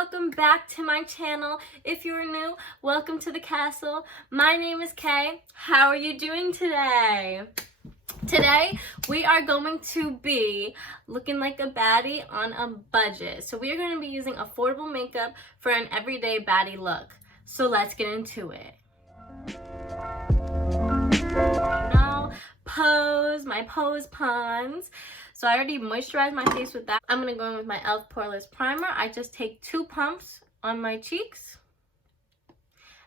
welcome back to my channel. If you're new, welcome to the castle. My name is Kay. How are you doing today? Today, we are going to be looking like a baddie on a budget. So we are going to be using affordable makeup for an everyday baddie look. So let's get into it. Now, my pose puns. So I already moisturized my face with that. I'm going to go in with my e.l.f. Poreless Primer. I just take 2 pumps on my cheeks.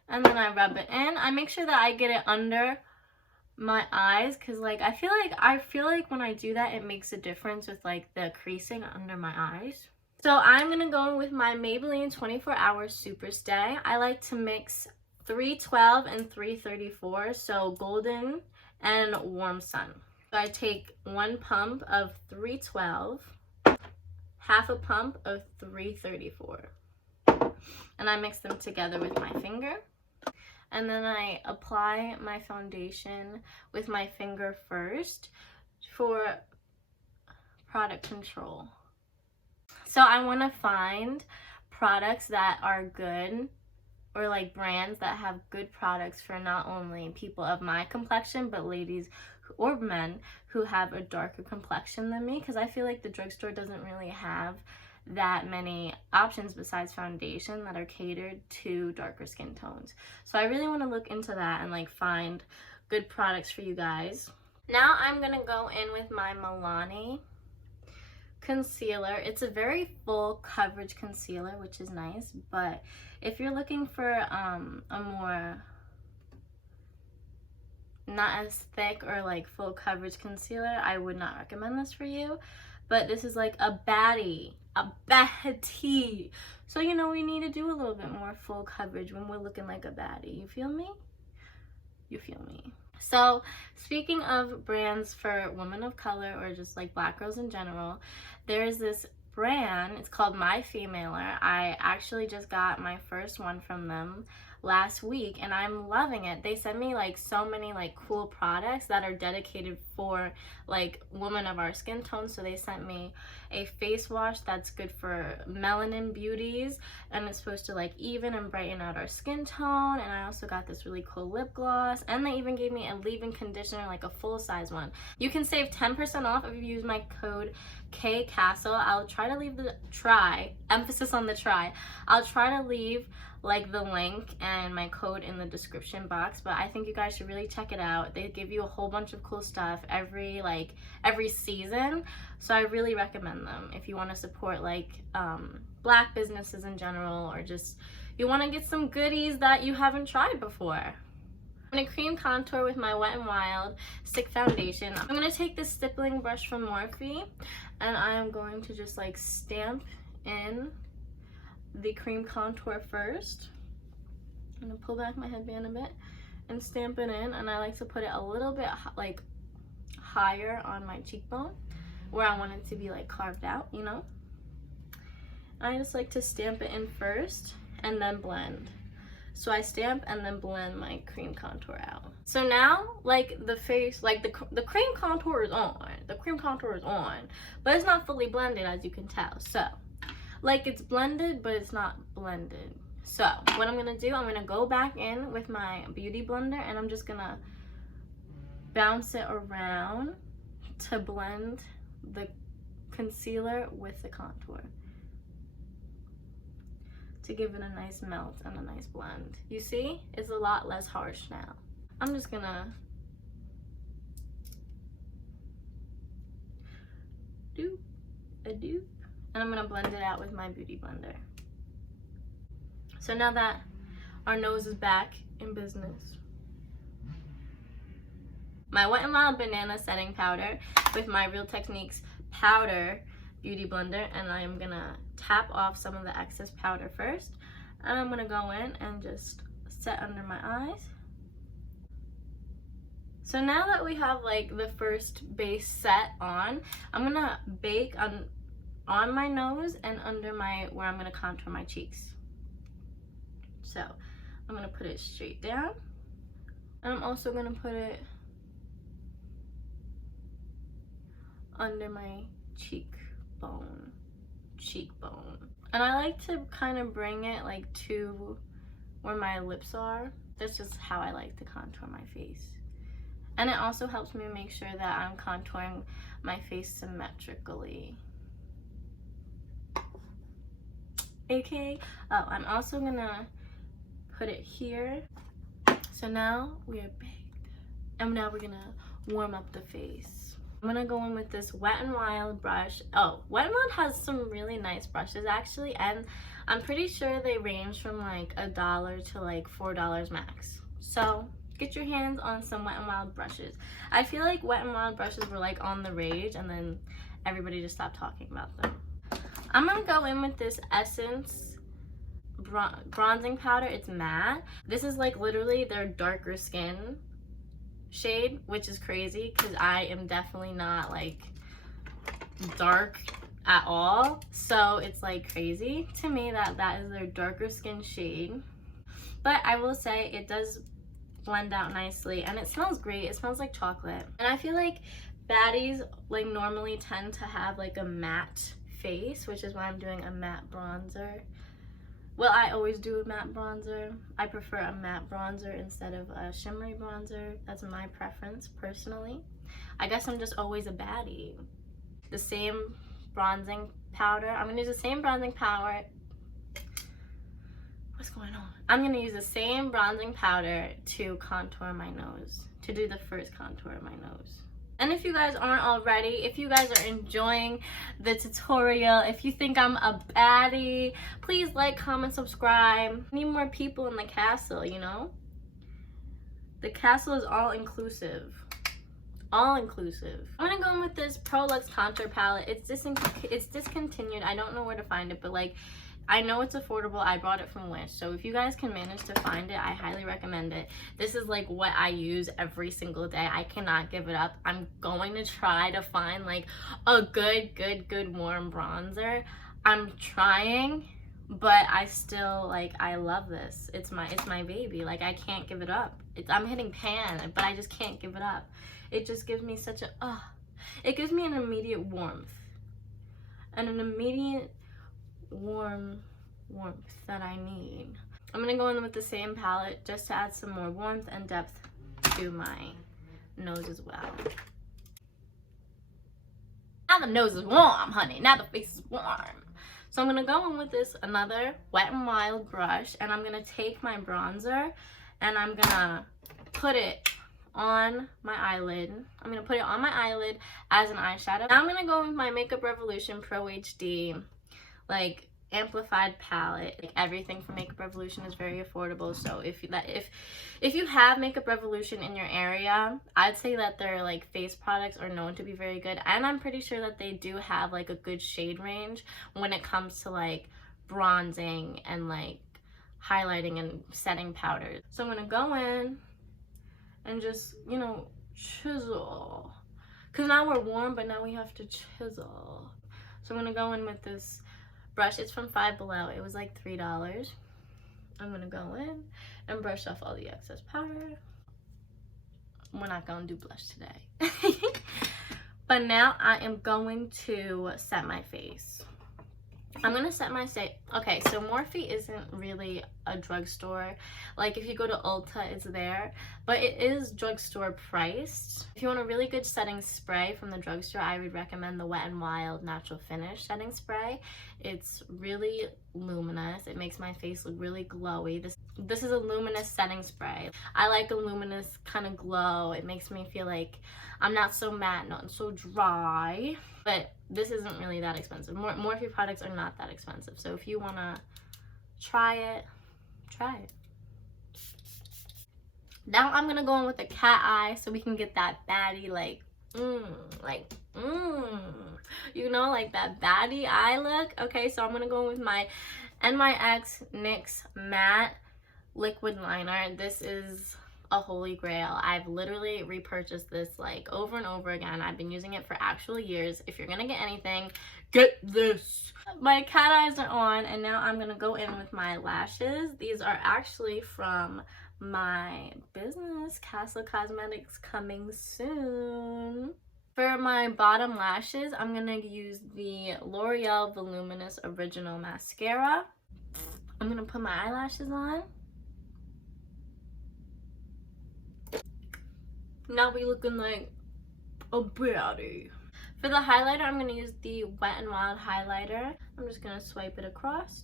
And then I rub it in. I make sure that I get it under my eyes, because I feel like when I do that, it makes a difference with the creasing under my eyes. So I'm going to go in with my Maybelline 24 Hour Super Stay. I like to mix 312 and 334, so golden and warm sun. So I take 1 pump of 312, half a pump of 334, and I mix them together with my finger. And then I apply my foundation with my finger first for product control. So I want to find products that are good, or brands that have good products for not only people of my complexion, but ladies or men who have a darker complexion than me, because I feel like the drugstore doesn't really have that many options besides foundation that are catered to darker skin tones. So I really want to look into that and find good products for you guys. Now I'm going to go in with my Milani concealer. It's a very full coverage concealer, which is nice, but if you're looking for a more not as thick or full coverage concealer, I would not recommend this for you. But this is a baddie. So we need to do a little bit more full coverage when we're looking like a baddie. You feel me? You feel me? So speaking of brands for women of color, or just black girls in general, there's this brand. It's called My Femaler. I actually just got my first one from them last week, and I'm loving it. They send me so many cool products that are dedicated for women of our skin tone. So they sent me a face wash that's good for melanin beauties, and it's supposed to even and brighten out our skin tone. And I also got this really cool lip gloss, and they even gave me a leave-in conditioner, a full-size one. You can save 10% off if you use my code KCASTLE. I'll try to leave emphasis on the try. I'll try to leave the link and my code in the description box, but I think you guys should really check it out. They give you a whole bunch of cool stuff every season, so I really recommend them if you want to support black businesses in general, or just you want to get some goodies that you haven't tried before. I'm going to cream contour with my Wet n Wild stick foundation. I'm going to take this stippling brush from Morphe, and I am going to just stamp in the cream contour first. I'm gonna pull back my headband a bit and stamp it in, and I like to put it a little bit higher on my cheekbone where I want it to be carved out, I just like to stamp it in first and then blend. So I stamp and then blend my cream contour out. So now the face, the cream contour is on. The cream contour is on, but it's not fully blended, as you can tell. So it's blended, but it's not blended. So what I'm gonna do, I'm gonna go back in with my beauty blender, and I'm just gonna bounce it around to blend the concealer with the contour, to give it a nice melt and a nice blend. You see, it's a lot less harsh now. I'm just gonna do a doop, and I'm gonna blend it out with my beauty blender. So now that our nose is back in business, my Wet n Wild Banana Setting Powder with my Real Techniques Powder Beauty Blender, and I am gonna tap off some of the excess powder first, and I'm gonna go in and just set under my eyes. So now that we have the first base set on, I'm gonna bake on my nose and under where I'm going to contour my cheeks. So I'm going to put it straight down, and I'm also going to put it under my cheekbone. And I like to kind of bring it like to where my lips are. That's just how I like to contour my face. And it also helps me make sure that I'm contouring my face symmetrically. Okay. Oh, I'm also gonna put it here. So now we are baked. And now we're gonna warm up the face. I'm gonna go in with this Wet n Wild brush. Oh, Wet n Wild has some really nice brushes actually, and I'm pretty sure they range from like $1 to like $4 max. So get your hands on some Wet n Wild brushes. I feel like Wet n Wild brushes were like on the rage, and then everybody just stopped talking about them. I'm gonna go in with this Essence bronzing powder. It's matte. This is like literally their darker skin shade, which is crazy because I am definitely not like dark at all. So it's like crazy to me that that is their darker skin shade. But I will say it does blend out nicely, and it smells great. It smells like chocolate. And I feel like baddies like normally tend to have like a matte face, which is why I'm doing a matte bronzer. Well, I always do a matte bronzer. I prefer a matte bronzer instead of a shimmery bronzer. That's my preference personally. I guess I'm just always a baddie. The same bronzing powder. I'm gonna use the same bronzing powder. What's going on? I'm gonna use the same bronzing powder to contour my nose, to do the first contour of my nose. And if you guys aren't already, if you guys are enjoying the tutorial, if you think I'm a baddie, please like, comment, subscribe. Need more people in the castle, you know? The castle is all inclusive. All inclusive. I'm gonna go in with this Prolux contour palette. It's discontinued. I don't know where to find it, but like, I know it's affordable. I bought it from Wish. So if you guys can manage to find it, I highly recommend it. This is like what I use every single day. I cannot give it up. I'm going to try to find like a good warm bronzer. I'm trying, but I still like, I love this. It's my baby. Like, I can't give it up. I'm hitting pan, but I just can't give it up. It just gives me such a, it gives me an immediate warmth and an immediate warmth that I need. I'm gonna go in with the same palette just to add some more warmth and depth to my nose as well. Now the nose is warm, honey. Now the face is warm. So I'm gonna go in with this another Wet n Wild brush, and I'm gonna take my bronzer and I'm gonna put it on my eyelid. I'm gonna put it on my eyelid as an eyeshadow. Now I'm gonna go with my Makeup Revolution Pro HD like amplified palette. Like, everything from Makeup Revolution is very affordable, so if you have Makeup Revolution in your area, I'd say that their like face products are known to be very good, and I'm pretty sure that they do have like a good shade range when it comes to like bronzing and like highlighting and setting powders. So I'm gonna go in and just, you know, chisel, because now we're warm, but now we have to chisel. So I'm gonna go in with this brush. It's from Five Below. It was like $3. I'm gonna go in and brush off all the excess powder. We're not gonna do blush today. But now I am going to set my face. I'm gonna set my face. Okay, so Morphe isn't really a drugstore. Like, if you go to Ulta, it's there, but it is drugstore priced. If you want a really good setting spray from the drugstore, I would recommend the Wet n Wild Natural Finish setting spray. It's really luminous. It makes my face look really glowy. This is a luminous setting spray. I like a luminous kind of glow. It makes me feel like I'm not so matte, not so dry. But this isn't really that expensive. Morphe products are not that expensive. So if you want to try it, try it. Now I'm going to go in with a cat eye so we can get that baddie you know, like that baddie eye look. Okay, so I'm going to go in with my NYX NYX Matte Liquid Liner. This is a holy grail. I've literally repurchased this like over and over again. I've been using it for actual years. If you're gonna get anything, get this. My cat eyes are on, and now I'm gonna go in with my lashes. These are actually from my business, Castle Cosmetics, coming soon. For my bottom lashes, I'm gonna use the L'Oreal Voluminous Original Mascara. I'm gonna put my eyelashes on. Now we looking like a baddie. For the highlighter, I'm gonna use the Wet n Wild highlighter. I'm just gonna swipe it across.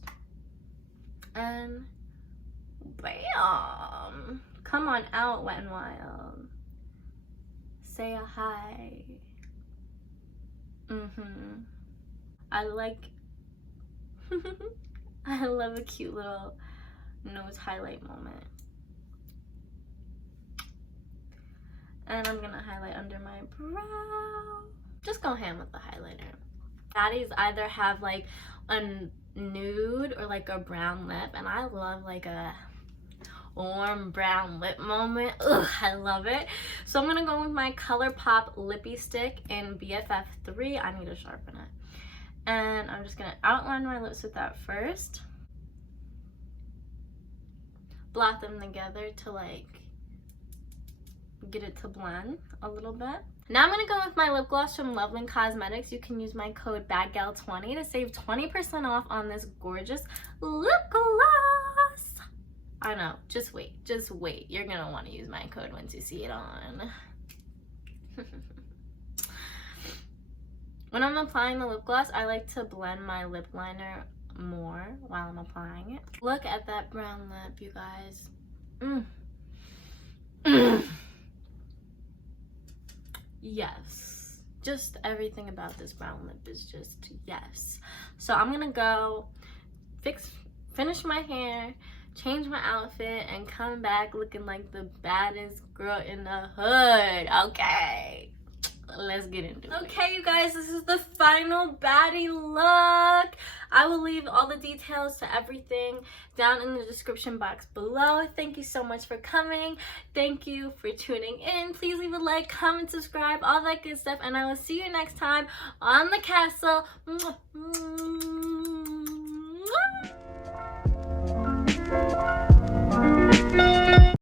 And bam! Come on out, Wet n Wild. Say a hi. I like I love a cute little nose highlight moment. And I'm gonna highlight under my brow. Just go ham with the highlighter. Baddies either have like a nude or like a brown lip, and I love like a warm brown lip moment. Ugh, I love it. So I'm gonna go with my ColourPop Lippy Stick in BFF3. I need to sharpen it. And I'm just gonna outline my lips with that first. Blot them together to like get it to blend a little bit. Now I'm gonna go with my lip gloss from Loveland Cosmetics. You can use my code BADGAL20 to save 20% off on this gorgeous lip gloss. I know, just wait. You're gonna want to use my code once you see it on. When I'm applying the lip gloss, I like to blend my lip liner more while I'm applying it. Look at that brown lip, you guys. Yes. Just everything about this brown lip is just yes. So I'm gonna go finish my hair, change my outfit, and come back looking like the baddest girl in the hood. Okay, let's get into it. Okay, you guys, this is the final baddie look. I will leave all the details to everything down in the description box below. Thank you so much for coming. Thank you for tuning in. Please leave a like, comment, subscribe, all that good stuff, and I will see you next time on the castle.